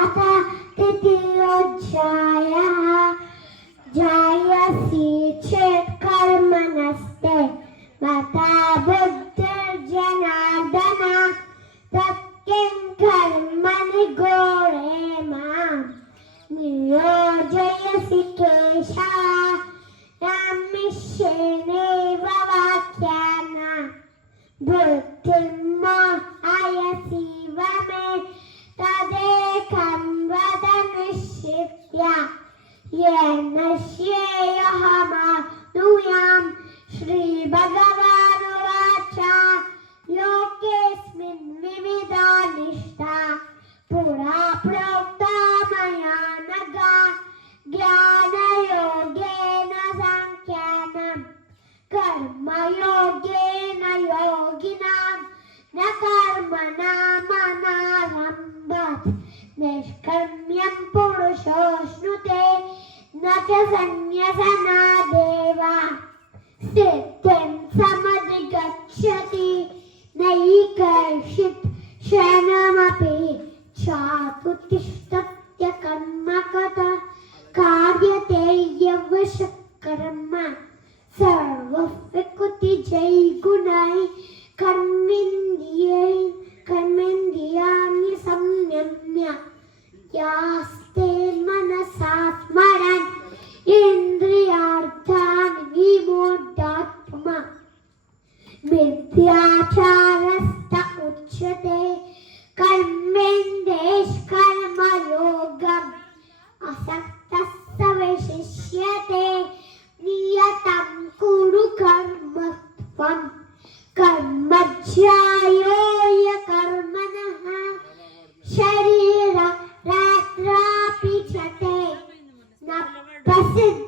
अथ तृतीयोऽध्यायः जायसी चेत् कर्मणस्ते मता बुद्धिर्जनार्दन तत्किं कर्मणि घोरे मां नियोजयसि केशव नमिष्येनैव वाक्यान बुद्धिं मोहयसीव मे तदेकं वद निश्चित्य येन श्रेयोऽहमाप्नुयाम्। श्रीभगवानुवाच लोकेऽस्मिन् विविधा निष्ठा पुरा प्रोक्ता मया नघ ज्ञानयोगेन साङ्ख्येन कर्मयोगेन योगिनां न कर्मणामनारम्भात् निष्कर्म्यं पुरुषोऽश्नुते न च सन्न्यसनादेव सिद्धिं समधिगच्छति नैकैषित् क्षणमपि चातु तिष्ठत्य कर्मकता कार्यते यवशः कर्म सर्वः विकृतिजैर्गुणैः कर्मेन्द्रियाणि संयम्य यास्ते मनसा स्मरन् इन्द्रियार्थान् विमूढात्मा मिथ्याचारस्त उच्यते। कर्मेन्द्रियकर्मयोगम् असक्तः स विशिष्यते नियतं कुरु कर्म त्वं कर्मज्यायो ह्यकर्मणः शरीररात्रापि च ते न प्रसिद्ध